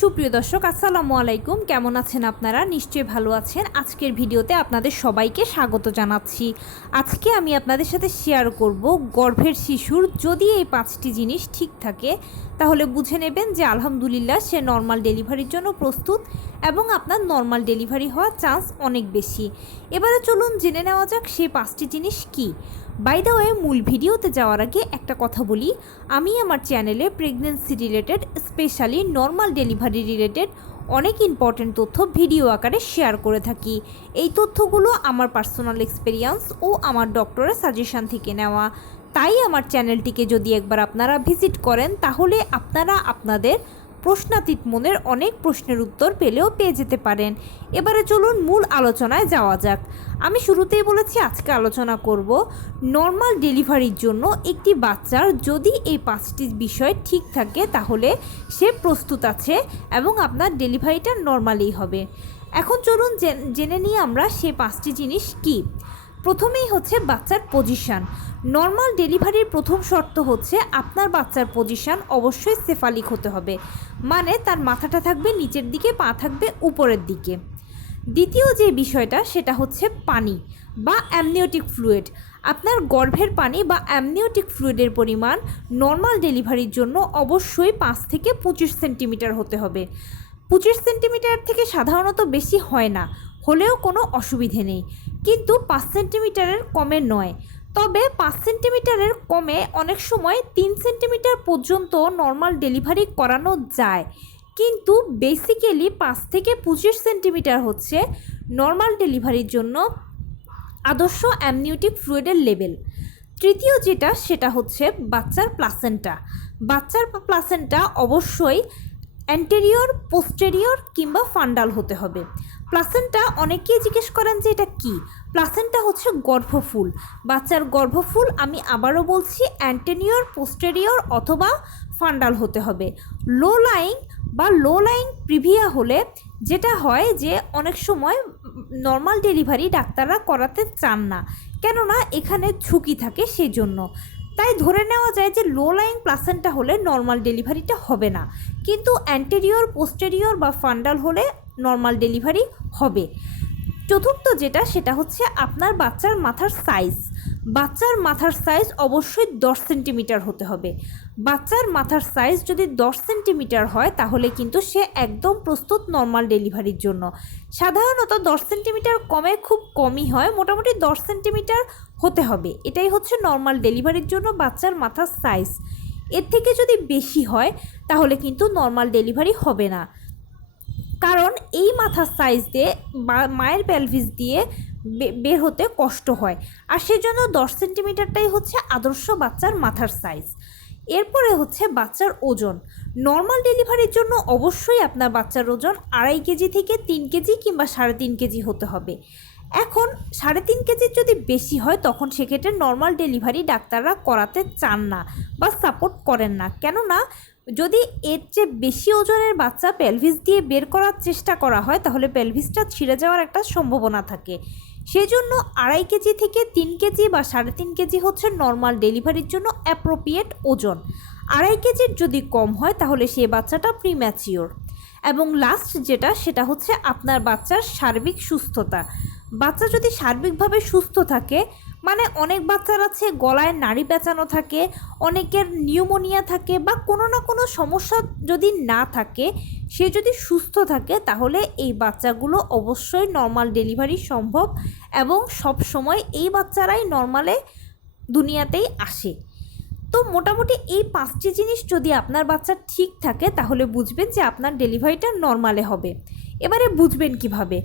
সুপ্রিয় দর্শক আসসালামু আলাইকুম, কেমন আছেন আপনারা? নিশ্চয়ই ভালো আছেন। আজকের ভিডিওতে আপনাদের সবাইকে স্বাগত জানাচ্ছি। আজকে আমি আপনাদের সাথে শেয়ার করব গর্ভের শিশুর যদি এই 5টি জিনিস ঠিক থাকে তাহলে বুঝে নেবেন যে আলহামদুলিল্লাহ সে নর্মাল ডেলিভারির জন্য প্রস্তুত এবং আপনার নর্মাল ডেলিভারি হওয়ার চান্স অনেক বেশি। এবারে চলুন জেনে নেওয়া যাক সেই 5টি জিনিস কী। বাই দ্য ওয়ে, মূল ভিডিওতে যাওয়ার আগে একটা কথা বলি, আমি আমার চ্যানেলে pregnancy related, specially normal delivery related অনেক ইম্পর্ট্যান্ট তথ্য ভিডিও আকারে শেয়ার করে থাকি। এই তথ্যগুলো আমার পার্সোনাল এক্সপেরিয়েন্স ও আমার ডক্টরের সাজেশন থেকে নেওয়া। তাই আমার চ্যানেলটিকে যদি একবার আপনারা ভিজিট করেন তাহলে আপনারা আপনাদের প্রশ্নাতীত মনের অনেক প্রশ্নের উত্তর পেয়ে যেতে পারেন। এবারে চলুন মূল আলোচনায় যাওয়া যাক। আমি শুরুতেই বলেছি আজকে আলোচনা করব নর্মাল ডেলিভারির জন্য একটি বাচ্চার যদি এই 5টি বিষয় ঠিক থাকে তাহলে সে প্রস্তুত আছে এবং আপনার ডেলিভারিটা নর্মালি হবে। এখন চলুন জেনে নিই আমরা সেই 5টি জিনিস কী। প্রথমেই হচ্ছে বাচ্চার পজিশান। নর্মাল ডেলিভারির প্রথম শর্ত হচ্ছে আপনার বাচ্চার পজিশান অবশ্যই সেফালিক হতে হবে, মানে তার মাথাটা থাকবে নিচের দিকে, পা থাকবে উপরের দিকে। দ্বিতীয় যে বিষয়টা সেটা হচ্ছে পানি বা অ্যামনিওটিক ফ্লুইড। আপনার গর্ভের পানি বা অ্যামনিওটিক ফ্লুইডের পরিমাণ নর্মাল ডেলিভারির জন্য অবশ্যই 5 থেকে 25 সেন্টিমিটার হতে হবে। 25 সেন্টিমিটার থেকে সাধারণত বেশি হয় না, হলেও কোনো অসুবিধে নেই, কিন্তু 5 সেন্টিমিটারের কমে নয়। তবে 5 সেন্টিমিটারের কমে অনেক সময় 3 সেন্টিমিটার পর্যন্ত নর্মাল ডেলিভারি করানো যায়, কিন্তু বেসিক্যালি 5 থেকে 25 সেন্টিমিটার হচ্ছে নর্মাল ডেলিভারির জন্য আদর্শ অ্যামনিওটিক ফ্লুইডের লেভেল। তৃতীয় যেটা সেটা হচ্ছে বাচ্চার প্লাসেন্টা। বাচ্চার প্লাসেন্টা অবশ্যই অ্যান্টেরিয়র, পোস্টেরিয়র কিংবা ফান্ডাল হতে হবে। প্লাসেন্টা অনেকেই জিজ্ঞেস করেন যে এটা কী। প্লাসেন্টা হচ্ছে গর্ভফুল। বাচ্চার গর্ভফুল, আমি আবারও বলছি, অ্যান্টেরিয়র, পোস্টেরিয়র অথবা ফান্ডাল হতে হবে। লো লাইং প্রিভিয়া হলে যেটা হয় যে অনেক সময় নর্মাল ডেলিভারি ডাক্তাররা করাতে চান না, কেননা এখানে ঝুঁকি থাকে, সেই জন্য। তাই ধরে নেওয়া যায় যে লো লাইং প্লাসেন্টা হলে নর্মাল ডেলিভারিটা হবে না, কিন্তু অ্যান্টেরিয়র, পোস্টেরিয়র বা ফান্ডাল হলে নর্মাল ডেলিভারি হবে। চতুর্থ যেটা সেটা হচ্ছে আপনার বাচ্চার মাথার সাইজ। বাচ্চার মাথার সাইজ অবশ্যই 10 সেন্টিমিটার হতে হবে। বাচ্চার মাথার সাইজ যদি 10 সেন্টিমিটার হয় তাহলে কিন্তু সে একদম প্রস্তুত নর্মাল ডেলিভারির জন্য। সাধারণত 10 সেন্টিমিটার কমে খুব কমই হয়, মোটামুটি 10 সেন্টিমিটার হতে হবে। এটাই হচ্ছে নর্মাল ডেলিভারির জন্য বাচ্চার মাথার সাইজ। এর থেকে যদি বেশি হয় তাহলে কিন্তু নর্মাল ডেলিভারি হবে না, কারণ এই মাথার সাইজ দিয়ে মায়ের পেলভিস দিয়ে বের হতে কষ্ট হয়, আর সেজন্য 10 সেন্টিমিটারটাই হচ্ছে আদর্শ বাচ্চার মাথার সাইজ। এরপরে হচ্ছে বাচ্চার ওজন। নর্মাল ডেলিভারির জন্য অবশ্যই আপনার বাচ্চার ওজন 2.5 কেজি থেকে 3 কেজি কিংবা 3.5 কেজি হতে হবে। এখন 3.5 কেজির যদি বেশি হয় তখন সেক্ষেত্রে নর্মাল ডেলিভারি ডাক্তাররা করাতে চান না বা সাপোর্ট করেন না, কেননা যদি এর চেয়ে বেশি ওজনের বাচ্চা পেলভিস দিয়ে বের করার চেষ্টা করা হয় তাহলে পেলভিসটা ছিঁড়ে যাওয়ার একটা সম্ভাবনা থাকে। সেই জন্য 2.5 কেজি থেকে 3 কেজি বা 3.5 কেজি হচ্ছে নর্মাল ডেলিভারির জন্য অ্যাপ্রোপ্রিয়েট ওজন। 2.5 কেজির যদি কম হয় তাহলে সেই বাচ্চাটা প্রিম্যাচিওর। এবং লাস্ট যেটা সেটা হচ্ছে আপনার বাচ্চার সার্বিক সুস্থতা। বাচ্চা যদি সার্বিকভাবে সুস্থ থাকে, মানে অনেক বাচ্চার আছে গলায় নাড়ি পেঁচানো থাকে, অনেকের নিউমোনিয়া থাকে, বা কোনো না কোনো সমস্যা যদি না থাকে, সে যদি সুস্থ থাকে তাহলে এই বাচ্চাগুলো অবশ্যই নর্মাল ডেলিভারি সম্ভব এবং সব সময় এই বাচ্চারাই নর্মালে দুনিয়াতেই আসে। তো মোটামুটি এই 5টি জিনিস যদি আপনার বাচ্চা ঠিক থাকে তাহলে বুঝবেন যে আপনার ডেলিভারিটা নর্মালে হবে। এবারে বুঝবেন কিভাবে?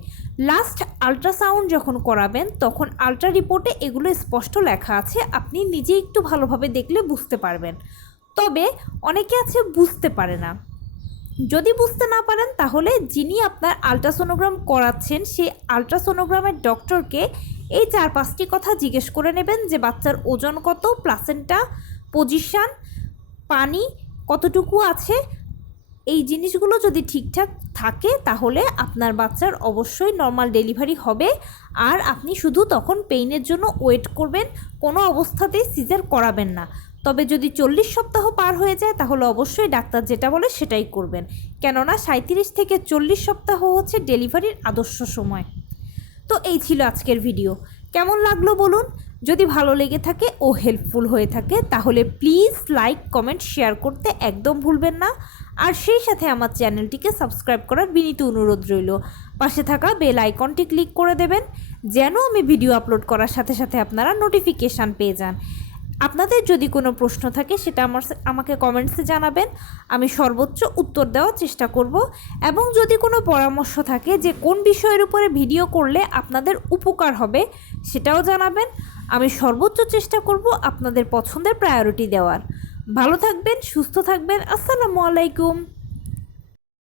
লাস্ট আল্ট্রাসাউন্ড যখন করাবেন তখন আল্ট্রা রিপোর্টে এগুলো স্পষ্ট লেখা আছে, আপনি নিজে একটু ভালোভাবে দেখলে বুঝতে পারবেন। তবে অনেকে আছে বুঝতে পারে না। যদি বুঝতে না পারেন তাহলে যিনি আপনার আল্ট্রাসোনোগ্রাম করাচ্ছেন সেই আল্ট্রাসোনোগ্রামের ডক্টরকে এই 4-5টি কথা জিজ্ঞেস করে নেবেন যে বাচ্চার ওজন কত, প্লাসেন্টা পজিশান, পানি কতটুকু আছে। এই জিনিসগুলো যদি ঠিকঠাক থাকে তাহলে আপনার বাচ্চার অবশ্যই নর্মাল ডেলিভারি হবে, আর আপনি শুধু তখন পেইনের জন্য ওয়েট করবেন, কোনো অবস্থাতেই সিজার করাবেন না। তবে যদি 40 সপ্তাহ পার হয়ে যায় তাহলে অবশ্যই ডাক্তার যেটা বলে সেটাই করবেন, কেননা 37 থেকে 40 সপ্তাহ হচ্ছে ডেলিভারির আদর্শ সময়। তো এই ছিল আজকের ভিডিও। কেমন লাগলো বলুন? যদি ভালো লেগে থাকে ও হেল্পফুল হয়ে থাকে তাহলে প্লিজ লাইক, কমেন্ট, শেয়ার করতে একদম ভুলবেন না। আর সেই সাথে আমার চ্যানেলটিকে সাবস্ক্রাইব করার বিনীত অনুরোধ রইল। পাশে থাকা বেল আইকনটি ক্লিক করে দেবেন যেন আমি ভিডিও আপলোড করার সাথে সাথে আপনারা নোটিফিকেশান পেয়ে যান। আপনাদের যদি কোনো প্রশ্ন থাকে সেটা আমাকে কমেন্টসে জানাবেন, আমি সর্বোচ্চ উত্তর দেওয়ার চেষ্টা করব। এবং যদি কোনো পরামর্শ থাকে যে কোন বিষয়ের উপরে ভিডিও করলে আপনাদের উপকার হবে সেটাও জানাবেন, আমি সর্বোচ্চ চেষ্টা করব আপনাদের পছন্দের প্রায়োরিটি দেওয়ার। ভালো থাকবেন, সুস্থ থাকবেন। আসসালামু আলাইকুম।